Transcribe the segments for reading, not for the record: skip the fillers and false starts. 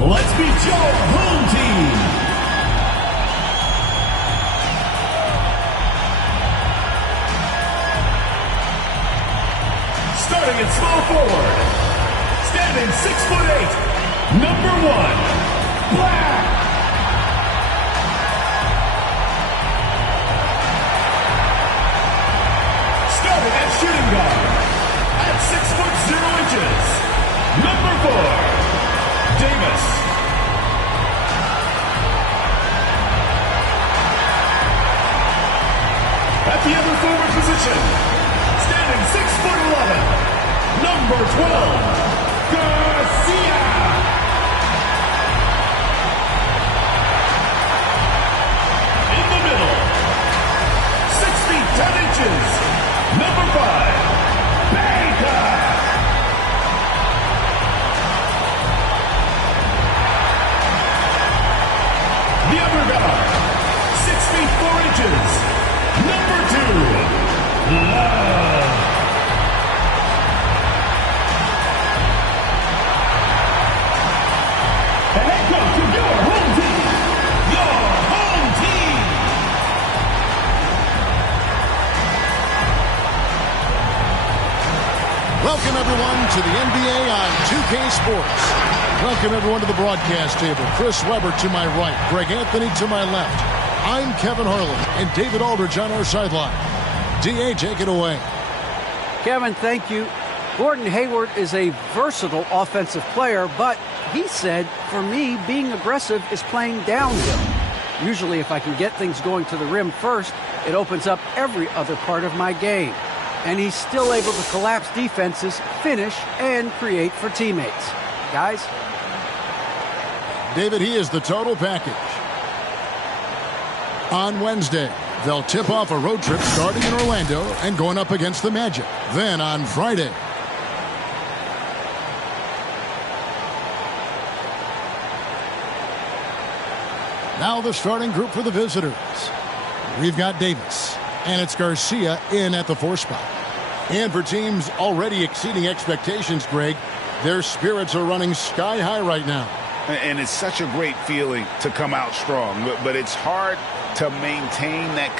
Let's meet your home team. Starting at small forward, standing 6'8", number 1, Black. Starting at shooting guard, at 6'0", number 4, Davis. At the other forward position, standing 6'11", number 12, Garcia. In the middle, 6 feet 10 inches, number 5, Baker. The other guard, 6 feet 4 inches, number 2, Love. And head coach of your home team, your home team. Welcome, everyone, to the NBA on 2K Sports. Welcome, everyone, to the broadcast table. Chris Webber to my right, Greg Anthony to my left. I'm Kevin Harlan, and David Aldridge on our sideline. D.A., take it away. Kevin, thank you. Gordon Hayward is a versatile offensive player, but he said, for me, being aggressive is playing downhill. Usually, if I can get things going to the rim first, it opens up every other part of my game. And he's still able to collapse defenses, finish, and create for teammates. Guys? David, he is the total package. On Wednesday, they'll tip off a road trip starting in Orlando and going up against the Magic. Then on Friday, now the starting group for the visitors. We've got Davis, and it's Garcia in at the 4 spot. And for teams already exceeding expectations, Greg, their spirits are running sky high right now. And it's such a great feeling to come out strong, but it's hard to maintain that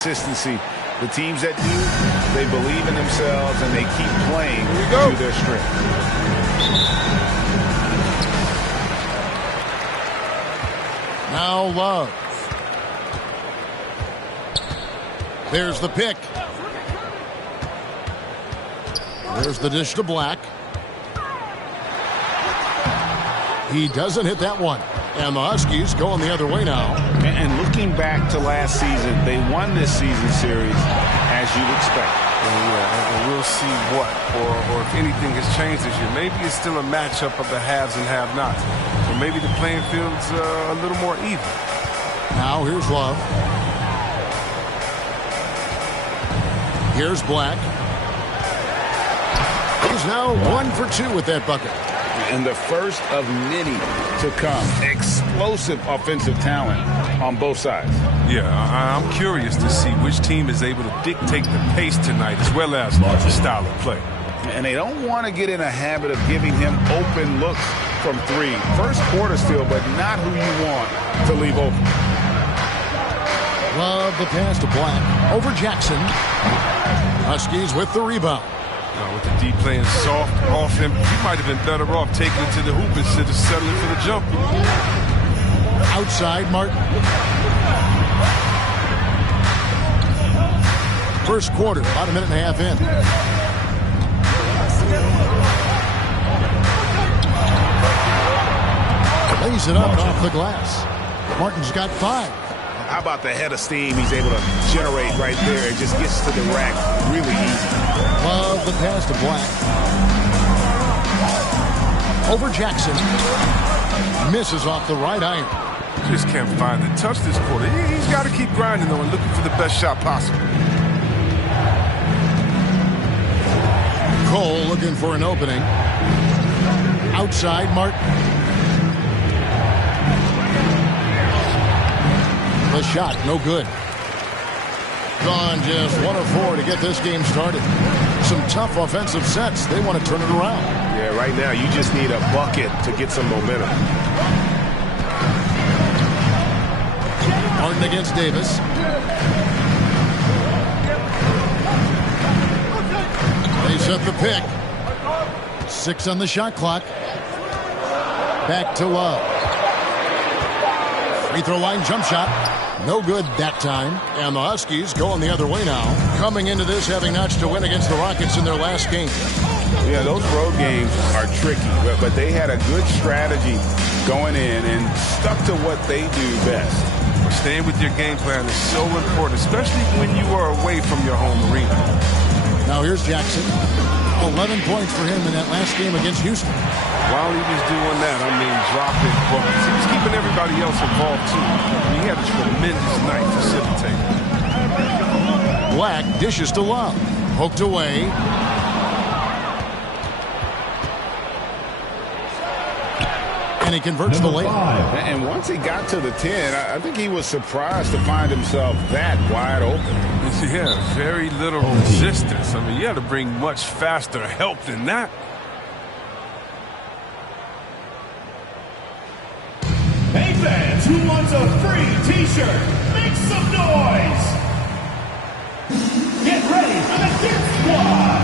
consistency. The teams that do, they believe in themselves and they keep playing to their strength. Now Love. There's the pick. There's the dish to Black. He doesn't hit that one. And the Huskies going the other way now. And looking back to last season, they won this season series as you'd expect. And we'll see what, or if anything has changed this year. Maybe it's still a matchup of the haves and have-nots. Or maybe the playing field's a little more even. Now here's Love. Here's Black. He's now 1 for 2 with that bucket. And the first of many to come. Explosive offensive talent on both sides. Yeah, I'm curious to see which team is able to dictate the pace tonight as well as the style of play. And they don't want to get in a habit of giving him open looks from 3. First quarter still, but not who you want to leave open. Love the pass to Black. Over Jackson. Huskies with the rebound. With the D playing soft off him, he might have been better off taking it to the hoop instead of settling for the jumper. Outside, Martin. First quarter, about a minute and a half in. Lays it up off the glass. Martin's got 5. How about the head of steam he's able to generate right there? It just gets to the rack really easy. Love the pass to Black. Over Jackson. Misses off the right iron. Just can't find the touch this quarter. He's got to keep grinding, though, and looking for the best shot possible. Cole looking for an opening. Outside, Martin. The shot, no good. UConn just 1 of 4 to get this game started. Some tough offensive sets. They want to turn it around. Yeah, right now you just need a bucket to get some momentum. Martin against Davis. They set the pick. 6 on the shot clock. Back to Love. Free throw line jump shot. No good that time. And the Huskies going the other way now. Coming into this having notched to win against the Rockets in their last game. Yeah, those road games are tricky, but they had a good strategy going in and stuck to what they do best. Staying with your game plan is so important, especially when you are away from your home arena. Now here's Jackson. 11 points for him in that last game against Houston. While he was doing that, dropping buckets. He was keeping everybody else involved, too. He had a tremendous night facilitating. Black dishes to Love. Hooked away. And he converts the layup. And once he got to the 10, I think he was surprised to find himself that wide open. Yeah, very little resistance. You had to bring much faster help than that. Hey fans, who wants a free t-shirt? Make some noise! Get ready for the Dirt Squad!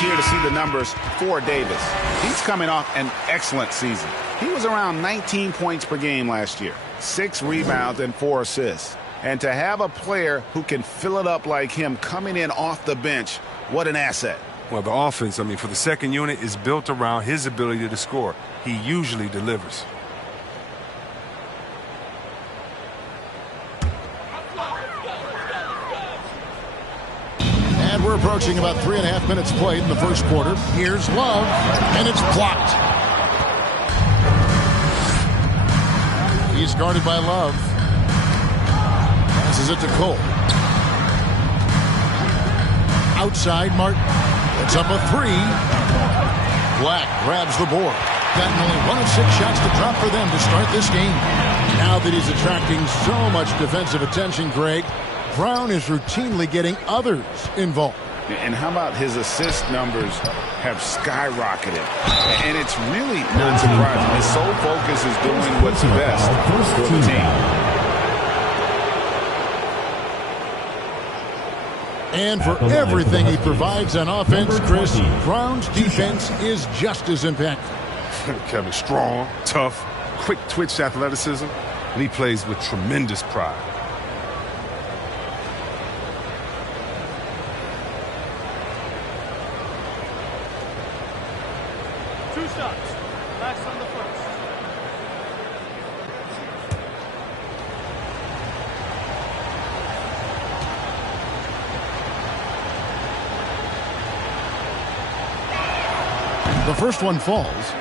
Here to see the numbers for Davis. He's coming off an excellent season. He was around 19 points per game last year, 6 rebounds and 4 assists. And to have a player who can fill it up like him coming in off the bench, what an asset. Well, the offense, for the second unit is built around his ability to score. He usually delivers. And we're approaching about 3.5 minutes played in the first quarter. Here's Love, and it's blocked. He's guarded by Love. Passes it to Cole. Outside, Martin. It's up a 3. Black grabs the board. Gotten only 1 of 6 shots to drop for them to start this game. Now that he's attracting so much defensive attention, Greg, Brown is routinely getting others involved. And how about his assist numbers have skyrocketed? And it's really not surprising. His sole focus is doing what's best for the team. And for everything he provides on offense, Chris, Brown's defense is just as impactful. Kevin, strong, tough, quick twitch athleticism, and he plays with tremendous pride. Last on the first. The first one falls.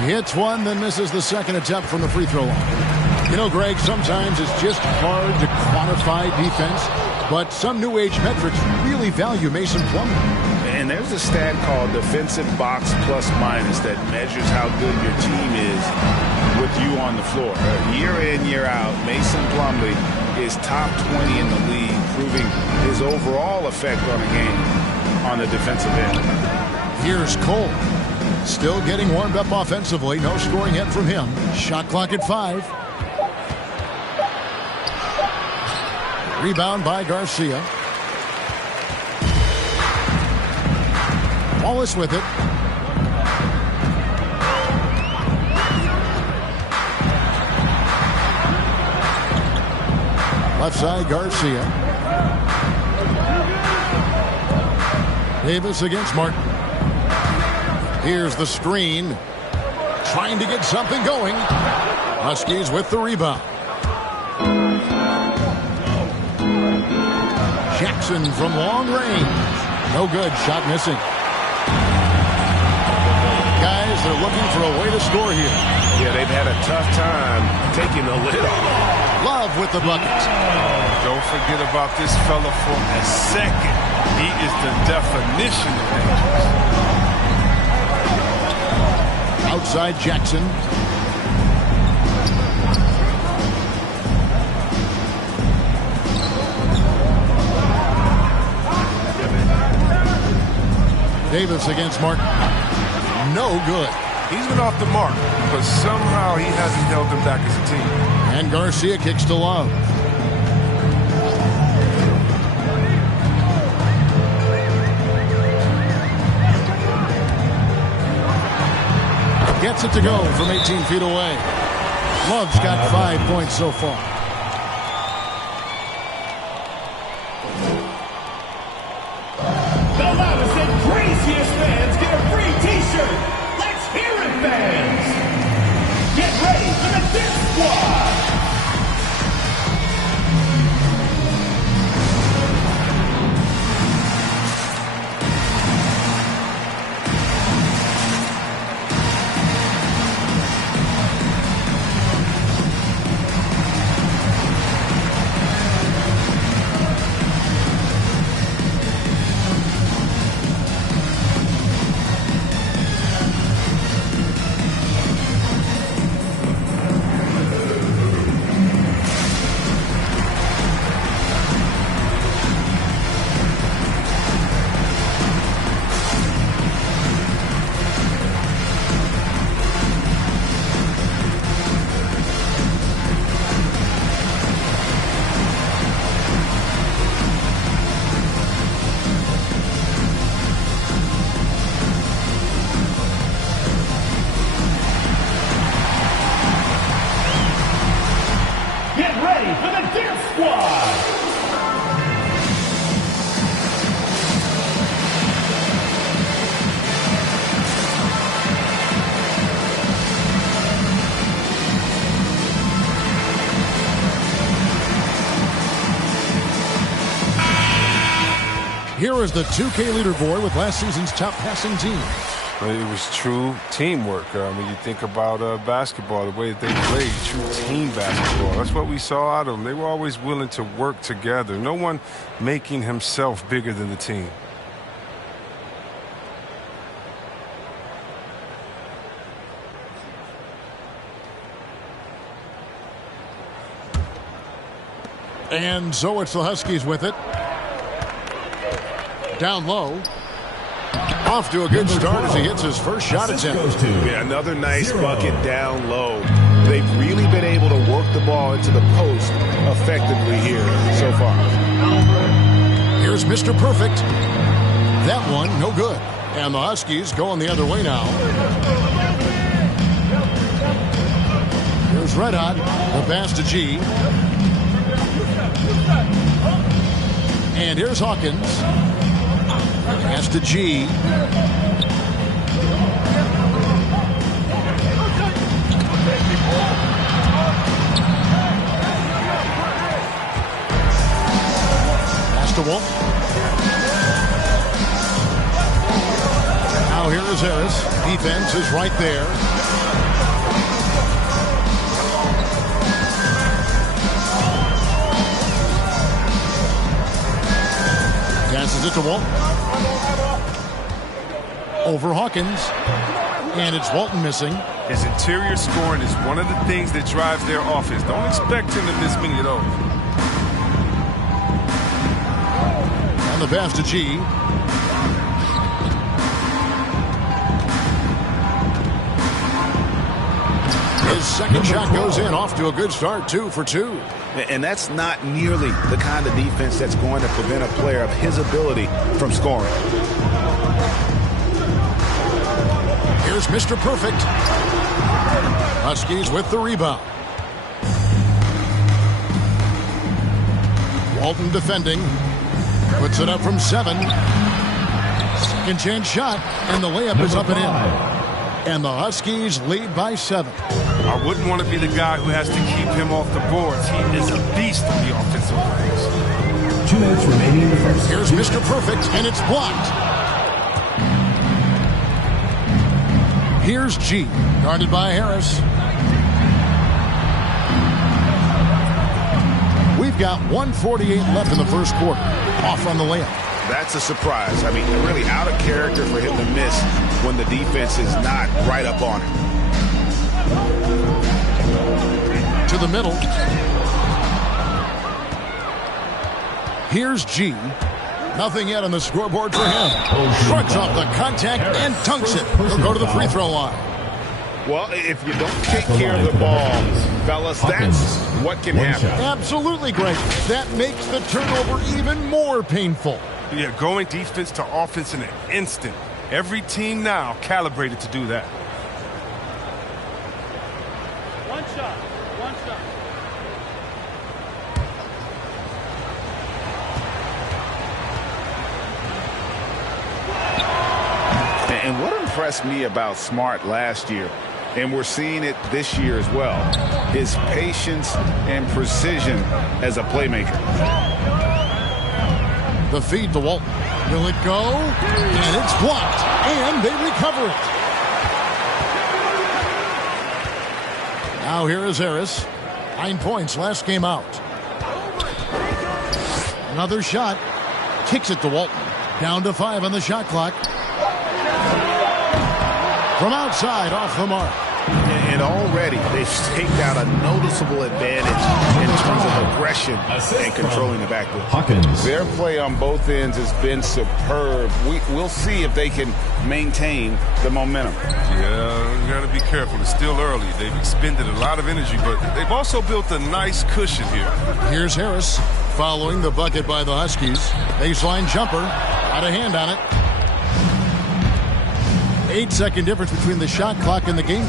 He hits one, then misses the second attempt from the free throw line. You know, Greg, sometimes it's just hard to quantify defense, but some new age metrics really value Mason Plumlee. And there's a stat called defensive box plus minus that measures how good your team is with you on the floor. Year in, year out, Mason Plumlee is top 20 in the league, proving his overall effect on a game on the defensive end. Here's Cole. Still getting warmed up offensively. No scoring yet from him. Shot clock at 5. Rebound by Garcia. Wallace with it. Left side, Garcia. Davis against Martin. Here's the screen. Trying to get something going. Huskies with the rebound. Jackson from long range. No good. Shot missing. Guys, they're looking for a way to score here. Yeah, they've had a tough time taking the lid off. Love with the bucket. Don't forget about this fella for a second. He is the definition of dangerous. Outside Jackson. Davis against Martin. No good. He's been off the mark, but somehow he hasn't held them back as a team. And Garcia kicks to Love. Gets it to go from 18 feet away. Love's got 5 points so far. The loudest and craziest fans get a free t-shirt. Let's hear it, fans. Get ready for the Dip Squad. Here is the 2K leaderboard with last season's top passing team. It was true teamwork. When you think about basketball, the way that they played, true team basketball. That's what we saw out of them. They were always willing to work together. No one making himself bigger than the team. And so it's the Huskies with it. Down low. Off to a good start as he hits his first shot attempt. Yeah, another nice bucket down low. They've really been able to work the ball into the post effectively here so far. Here's Mr. Perfect. That one, no good. And the Huskies going the other way now. Here's Red Hot. The pass to G. And here's Hawkins. Pass to G. Pass to Wolf. Now here is Harris. Defense is right there. Passes it to Walton. Over Hawkins. And it's Walton missing. His interior scoring is one of the things that drives their offense. Don't expect him to miss many of those. And the pass to G. His second shot goes in, off to a good start, 2 for 2. And that's not nearly the kind of defense that's going to prevent a player of his ability from scoring. Here's Mr. Perfect. Huskies with the rebound. Walton defending. Puts it up from 7. Second chance shot, and the layup is up and in. And the Huskies lead by 7. I wouldn't want to be the guy who has to keep him off the boards. He is a beast on the offensive glass. 2 minutes remaining in the first. Here's Mr. Perfect, and it's blocked. Here's G, guarded by Harris. We've got 1:48 left in the first quarter. Off on the layup. That's a surprise. I mean, really out of character for him to miss when the defense is not right up on him. To the middle. Here's G. Nothing yet on the scoreboard for him. Shrugs off the contact and dunks it. He'll go to the free throw line. Well, if you don't take care of the ball, fellas, that's what can happen. Absolutely, Greg. That makes the turnover even more painful. Yeah, going defense to offense in an instant. Every team now calibrated to do that. One shot. And what impressed me about Smart last year, and we're seeing it this year as well, is patience and precision as a playmaker. The feed to Walton. Will it go? And it's blocked. And they recover it. Now here is Harris. 9 points last game out. Another shot. Kicks it to Walton. Down to 5 on the shot clock. From outside, off the mark. And already they've staked out a noticeable advantage in terms of aggression and controlling the backcourt. Hawkins. Their play on both ends has been superb. We'll see if they can maintain the momentum. Yeah, you got to be careful. It's still early. They've expended a lot of energy, but they've also built a nice cushion here. Here's Harris following the bucket by the Huskies. Baseline jumper. Out of hand on it. 8-second difference between the shot clock and the game.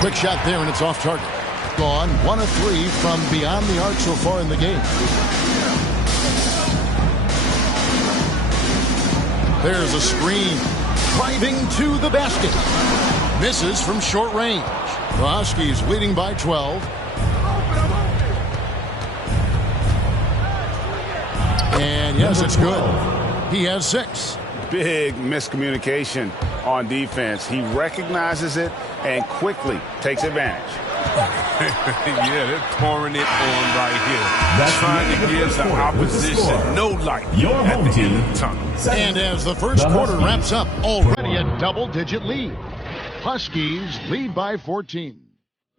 Quick shot there, and it's off target. Gone 1 of 3 from beyond the arc so far in the game. There's a screen. Driving to the basket. Misses from short range. The Huskies leading by 12. And yes, it's good. He has 6. Big miscommunication on defense. He recognizes it and quickly takes advantage. Yeah, they're pouring it on right here. That's trying to give the opposition no light at the end of the tunnel. And as the first quarter wraps up, already a double-digit lead. Huskies lead by 14.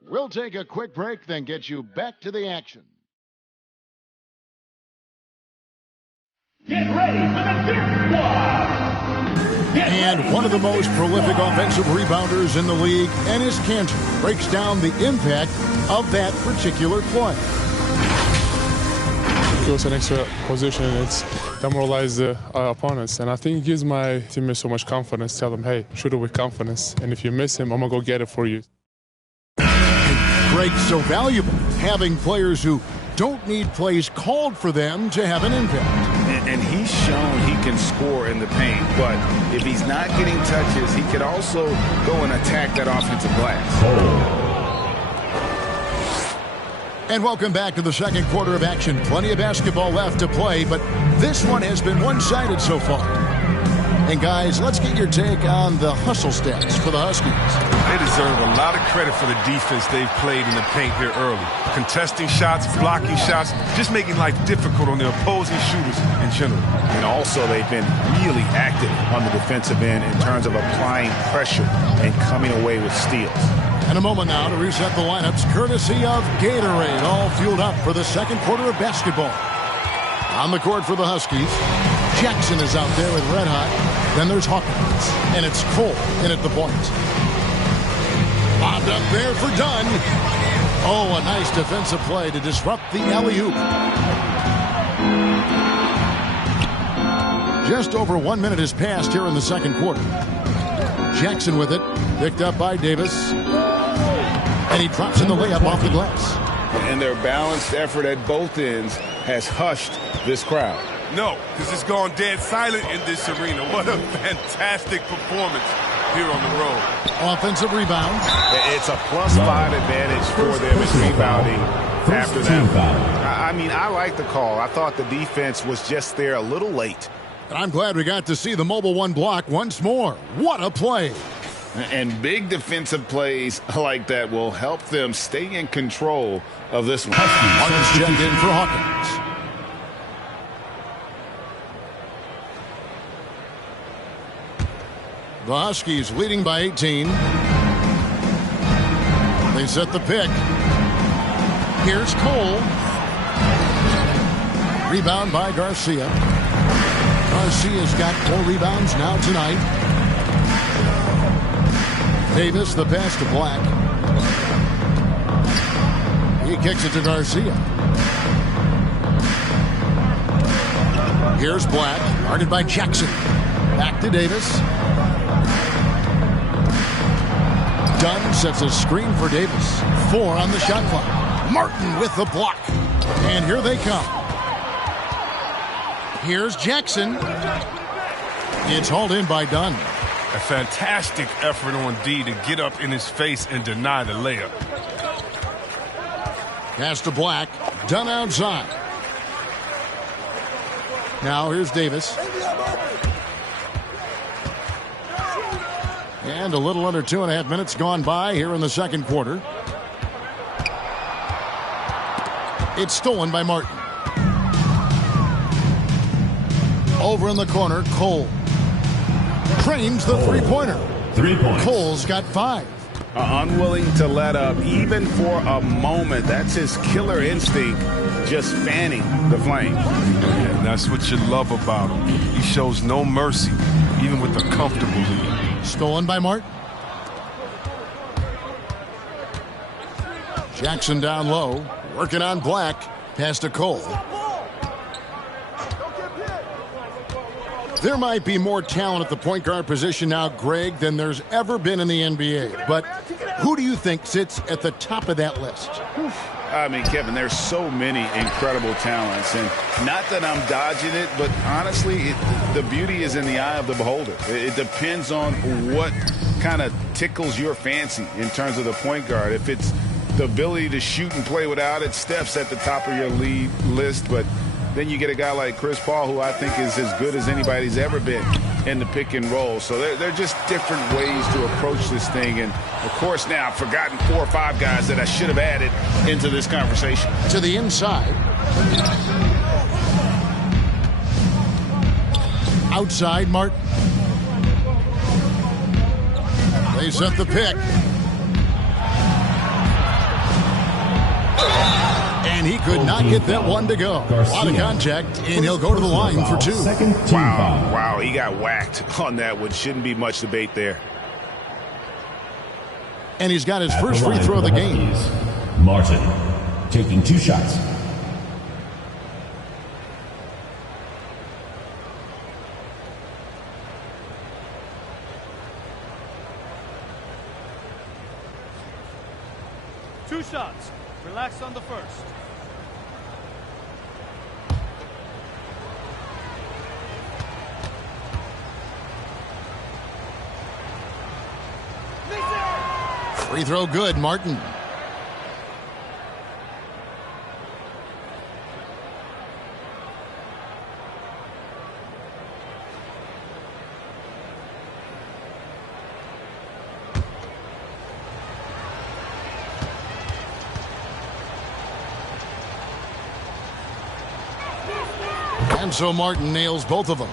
We'll take a quick break, then get you back to the action. Get ready for the fifth squad. And one of the most prolific offensive rebounders in the league, Enes Kanter, breaks down the impact of that particular play. It was an extra position. It's demoralized the opponents. And I think it gives my teammates so much confidence. Tell them, hey, shoot it with confidence. And if you miss him, I'm going to go get it for you. Greg's so valuable, having players who don't need plays called for them to have an impact. And he's shown he can score in the paint, but if he's not getting touches, he could also go and attack that offensive glass. And welcome back to the second quarter of action. Plenty of basketball left to play, but this one has been one-sided so far. And guys, let's get your take on the hustle stats for the Huskies. They deserve a lot of credit for the defense they've played in the paint here early. Contesting shots, blocking shots, just making life difficult on the opposing shooters in general. And also they've been really active on the defensive end in terms of applying pressure and coming away with steals. And a moment now to reset the lineups, courtesy of Gatorade, all fueled up for the second quarter of basketball. On the court for the Huskies, Jackson is out there with Red Hot. Then there's Hawkins, and it's Cole in at the point. Bobbed up there for Dunn. Oh, a nice defensive play to disrupt the alley-oop. Just over 1 minute has passed here in the second quarter. Jackson with it, picked up by Davis. And he drops in the layup off the glass. And their balanced effort at both ends has hushed this crowd. No, because it's gone dead silent in this arena. What a fantastic performance here on the road. Offensive rebound. It's a +5 advantage for them in rebounding after that. I mean, I like the call. I thought the defense was just there a little late. And I'm glad we got to see the mobile one block once more. What a play. And big defensive plays like that will help them stay in control of this one. Martin's checked in for Hawkins. The Huskies leading by 18. They set the pick. Here's Cole. Rebound by Garcia. Garcia's got 4 rebounds now tonight. Davis, the pass to Black. He kicks it to Garcia. Here's Black, guarded by Jackson. Back to Davis. Dunn sets a screen for Davis. 4 on the shot clock. Martin with the block. And here they come. Here's Jackson. It's hauled in by Dunn. A fantastic effort on D to get up in his face and deny the layup. Pass to Black. Dunn outside. Now here's Davis. And a little under 2.5 minutes gone by here in the second quarter. It's stolen by Martin. Over in the corner, Cole. Frames the three-pointer. 3 points. Cole's got 5. Unwilling to let up even for a moment. That's his killer instinct, just fanning the flame. And that's what you love about him. He shows no mercy, even with a comfortable lead. Stolen by Martin. Jackson down low, working on Black. Pass to Cole. There might be more talent at the point guard position now, Greg, than there's ever been in the NBA. But who do you think sits at the top of that list? I mean, Kevin, there's so many incredible talents. And not that I'm dodging it, but honestly, the beauty is in the eye of the beholder. It depends on what kind of tickles your fancy in terms of the point guard. If it's the ability to shoot and play without it, Steph's at the top of your lead list. But then you get a guy like Chris Paul, who I think is as good as anybody's ever been in the pick and roll. So they're just different ways to approach this thing. And, of course, now I've forgotten 4 or 5 guys that I should have added into this conversation. To the inside. Outside, Martin. They set the pick. And he could not get that one to go. A lot of contact, and he'll go to the line for 2. Wow, he got whacked on that one. Shouldn't be much debate there. And he's got his first free throw of the game. Martin taking 2 shots. Two shots. Relax on the first. Free throw good, Martin. And so Martin nails both of them.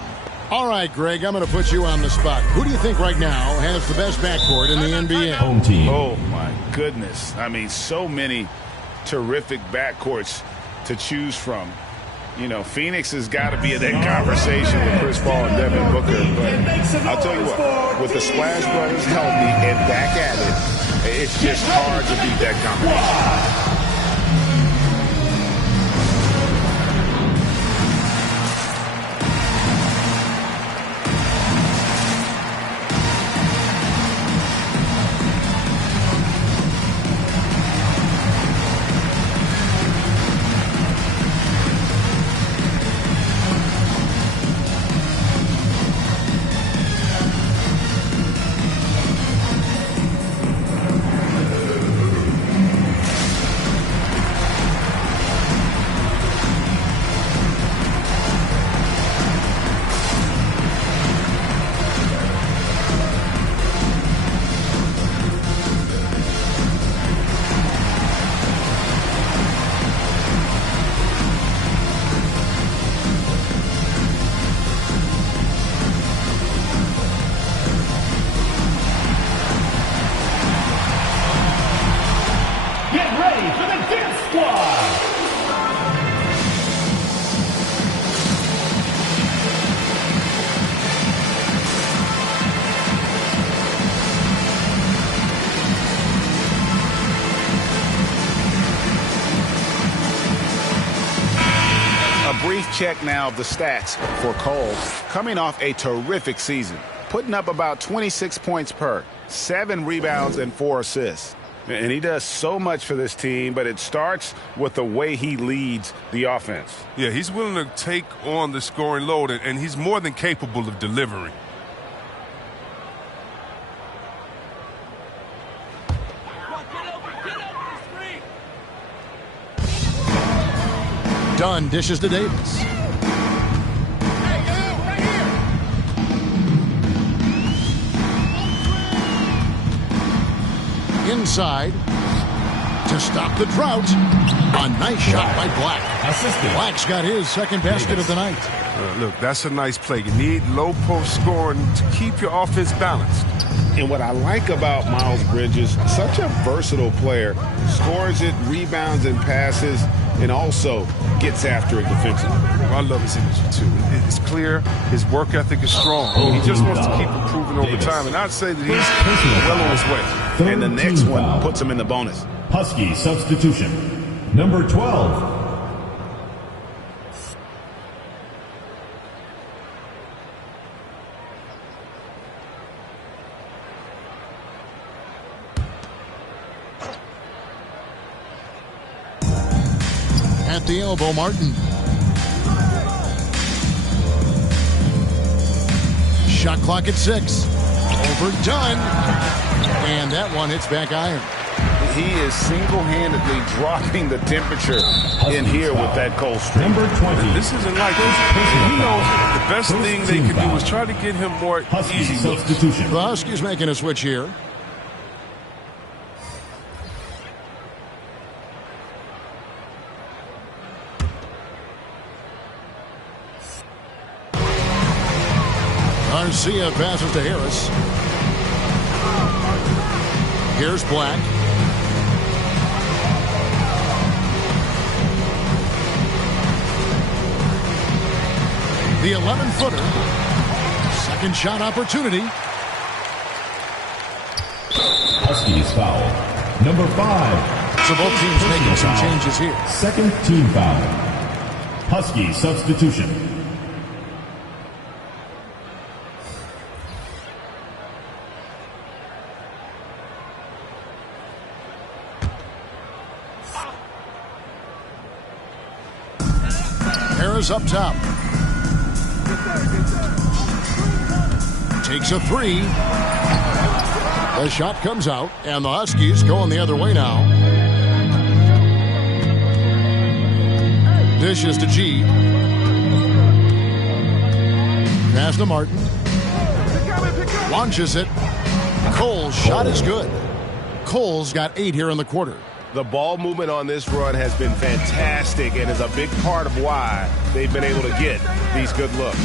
All right, Greg, I'm going to put you on the spot. Who do you think right now has the best backcourt in the NBA? Home team. Oh, my goodness. I mean, so many terrific backcourts to choose from. You know, Phoenix has got to be in that conversation with Chris Paul and Devin Booker. But I'll tell you what, with the Splash Brothers healthy and back at it, it's just hard to beat that combination. Check now of the stats for Cole. Coming off a terrific season, putting up about 26 points per, 7 rebounds and 4 assists. And he does so much for this team, but it starts with the way he leads the offense. Yeah, he's willing to take on the scoring load, and he's more than capable of delivering. Dunn dishes to Davis. Inside to stop the drought. A nice shot by Black. Black's got his second basket of the night. Look, that's a nice play. You need low post scoring to keep your offense balanced. And what I like about Miles Bridges, such a versatile player, scores it, rebounds and passes, and also gets after it defensively. I love his energy, too. It's clear his work ethic is strong. He just wants to keep improving over time, and I'd say that he's well on his way. And the next one puts him in the bonus. Husky substitution. Number 12. At the elbow, Martin. Shot clock at 6. Overdone. And that one hits back iron. He is single-handedly dropping the temperature in here with that cold streak. Number 20. This isn't like this. He knows the best thing they can do is try to get him more easy looks. Substitution. The Huskies making a switch here. Garcia passes to Harris. Here's Black. The 11-footer. Second shot opportunity. Huskies foul. Number 5. So both teams making some changes here. Second team foul. Huskies substitution. Harris up top. Takes a 3. The shot comes out, and the Huskies going the other way now. Dishes to G. Pass to Martin. Launches it. Cole's shot is good. Cole's got 8 here in the quarter. The ball movement on this run has been fantastic and is a big part of why they've been able to get these good looks.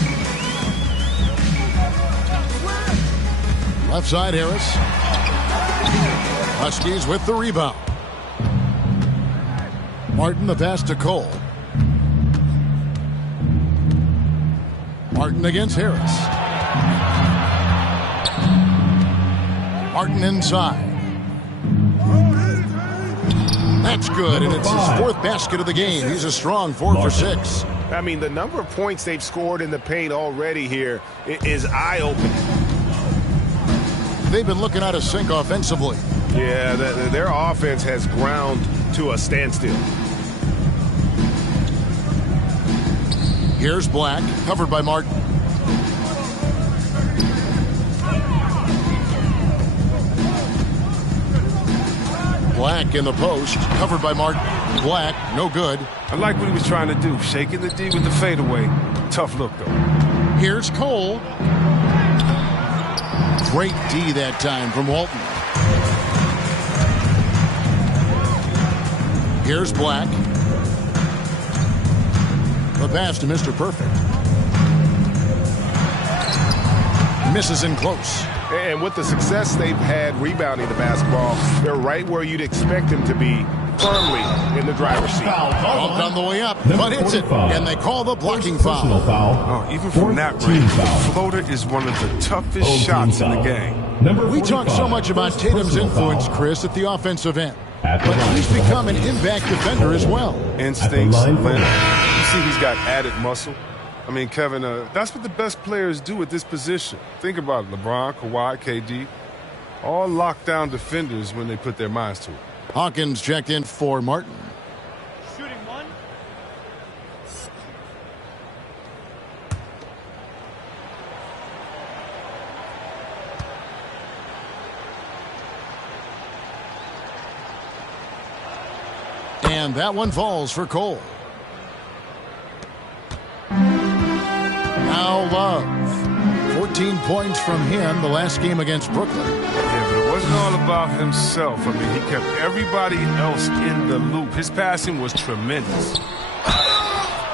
Left side, Harris. Huskies with the rebound. Martin the pass to Cole. Martin against Harris. Martin inside. That's good, and it's his 4th basket of the game. He's a strong 4 for 6. I mean, the number of points they've scored in the paint already here is eye-opening. They've been looking out of sync offensively. Yeah, their offense has ground to a standstill. Here's Black, covered by Martin. Black in the post, covered by Martin. Black, no good. I like what he was trying to do, shaking the D with the fadeaway. Tough look, though. Here's Cole. Great D that time from Walton. Here's Black. The pass to Mr. Perfect. Misses in close. And with the success they've had rebounding the basketball, they're right where you'd expect them to be, firmly in the driver's seat. Bumped on the way up, but hits it, and they call the blocking foul. Oh, even from that range, the floater is one of the toughest shots in the game. We talk so much about Tatum's influence, Chris, at the offensive end. But he's become an impact defender as well. Instincts, you see he's got added muscle. I mean, Kevin, that's what the best players do at this position. Think about it. LeBron, Kawhi, KD, all lockdown defenders when they put their minds to it. Hawkins checked in for Martin. Shooting 1. And that one falls for Cole. Now Love. 14 points from him the last game against Brooklyn. Yeah, but it wasn't all about himself. I mean, he kept everybody else in the loop. His passing was tremendous.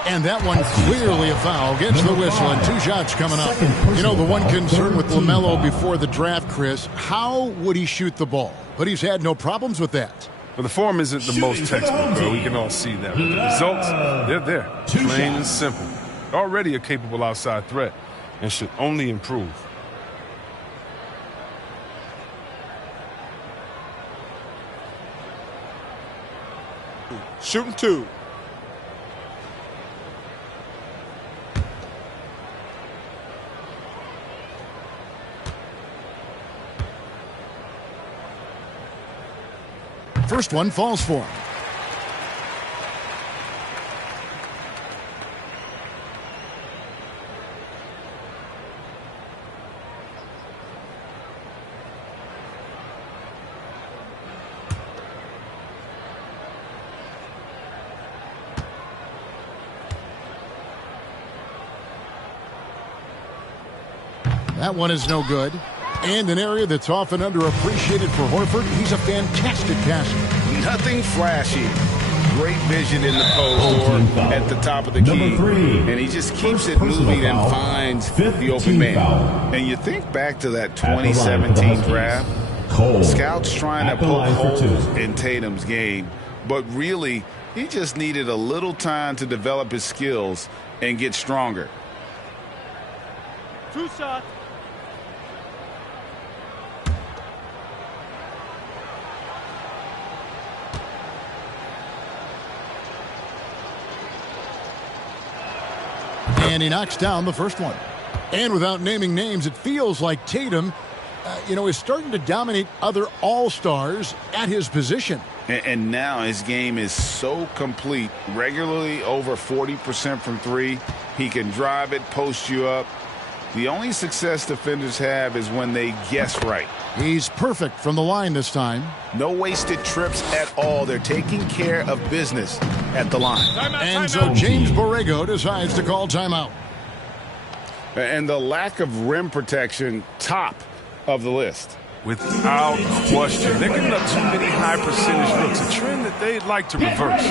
And that one clearly a foul. Gets the whistle and 2 shots coming up. You know, the one concern with LaMelo before the draft, Chris, how would he shoot the ball? But he's had no problems with that. Well, the form isn't the most textbook, bro. We can all see that. But the results, they're there. Plain and simple. Already a capable outside threat and should only improve. Shooting 2. First one falls for him. That one is no good. And an area that's often underappreciated for Horford, he's a fantastic passer. Nothing flashy. Great vision in the post or at the top of the key. And he just keeps it moving and finds the open man. And you think back to that 2017 draft, scouts trying to poke holes in Tatum's game, but really he just needed a little time to develop his skills and get stronger. 2 shots. And he knocks down the first one. And without naming names, it feels like Tatum, is starting to dominate other all-stars at his position. And now his game is so complete, regularly over 40% from 3. He can drive it, post you up. The only success defenders have is when they guess right. He's perfect from the line this time. No wasted trips at all. They're taking care of business at the line. And so James Borrego decides to call timeout. And the lack of rim protection, top of the list. without question. They're giving up too many high percentage looks, a trend that they'd like to reverse.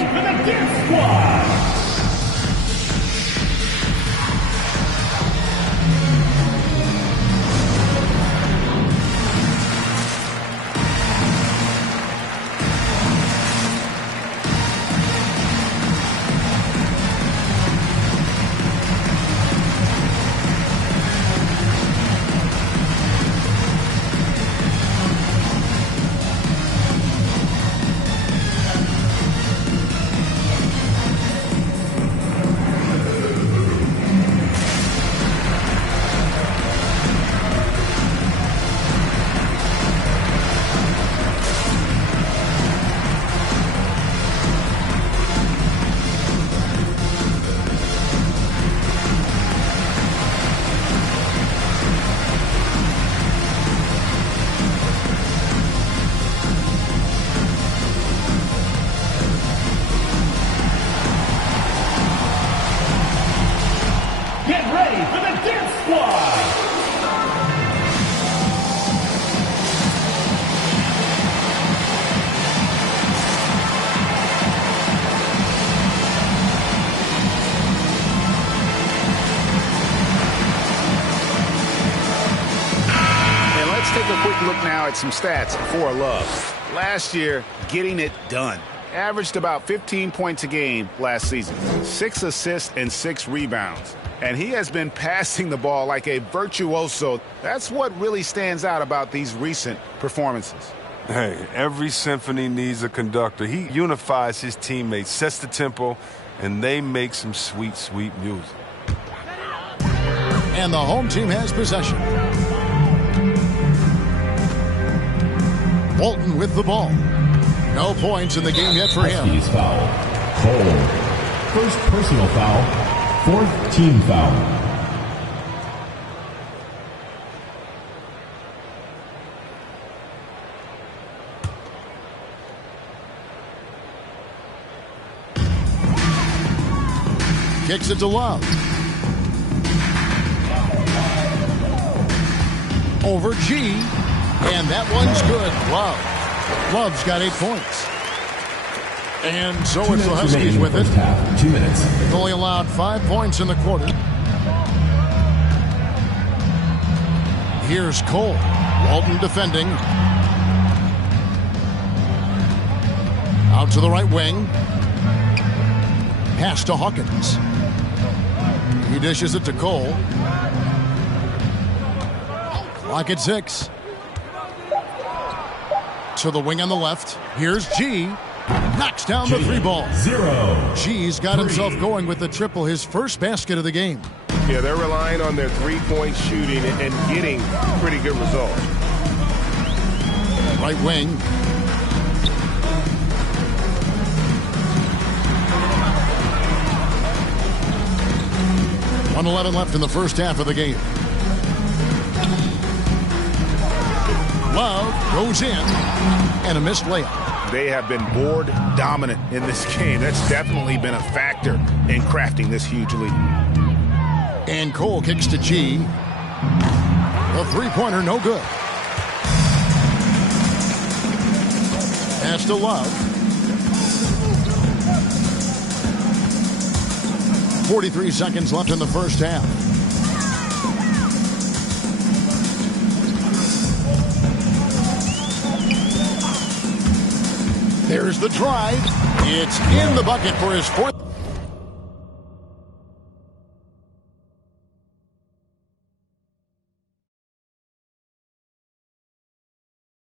Some stats for Love. Last year, getting it done. Averaged about 15 points a game last season. 6 assists and 6 rebounds. And he has been passing the ball like a virtuoso. That's what really stands out about these recent performances. Hey, every symphony needs a conductor. He unifies his teammates, sets the tempo, and they make some sweet, sweet music. And the home team has possession. Walton with the ball. No points in the game yet for him. Huskies foul. Cole. First personal foul. Fourth team foul. Kicks it to Love. Over G. And that one's good. Love. Love's got 8 points. And so it's the Huskies with it. Half, 2 minutes. Only allowed 5 points in the quarter. Here's Cole. Walton defending. Out to the right wing. Pass to Hawkins. He dishes it to Cole. Clock at 6. To the wing on the left. Here's G. Knocks down the 3 ball. 0. G's got himself going with the triple, his first basket of the game. Yeah, they're relying on their three-point shooting and getting pretty good results. Right wing. .111 left in the first half of the game. Love goes in, and a missed layup. They have been board dominant in this game. That's definitely been a factor in crafting this huge lead. And Cole kicks to G. The three-pointer, no good. Pass to Love. 43 seconds left in the first half. There's the drive. It's in the bucket for his fourth.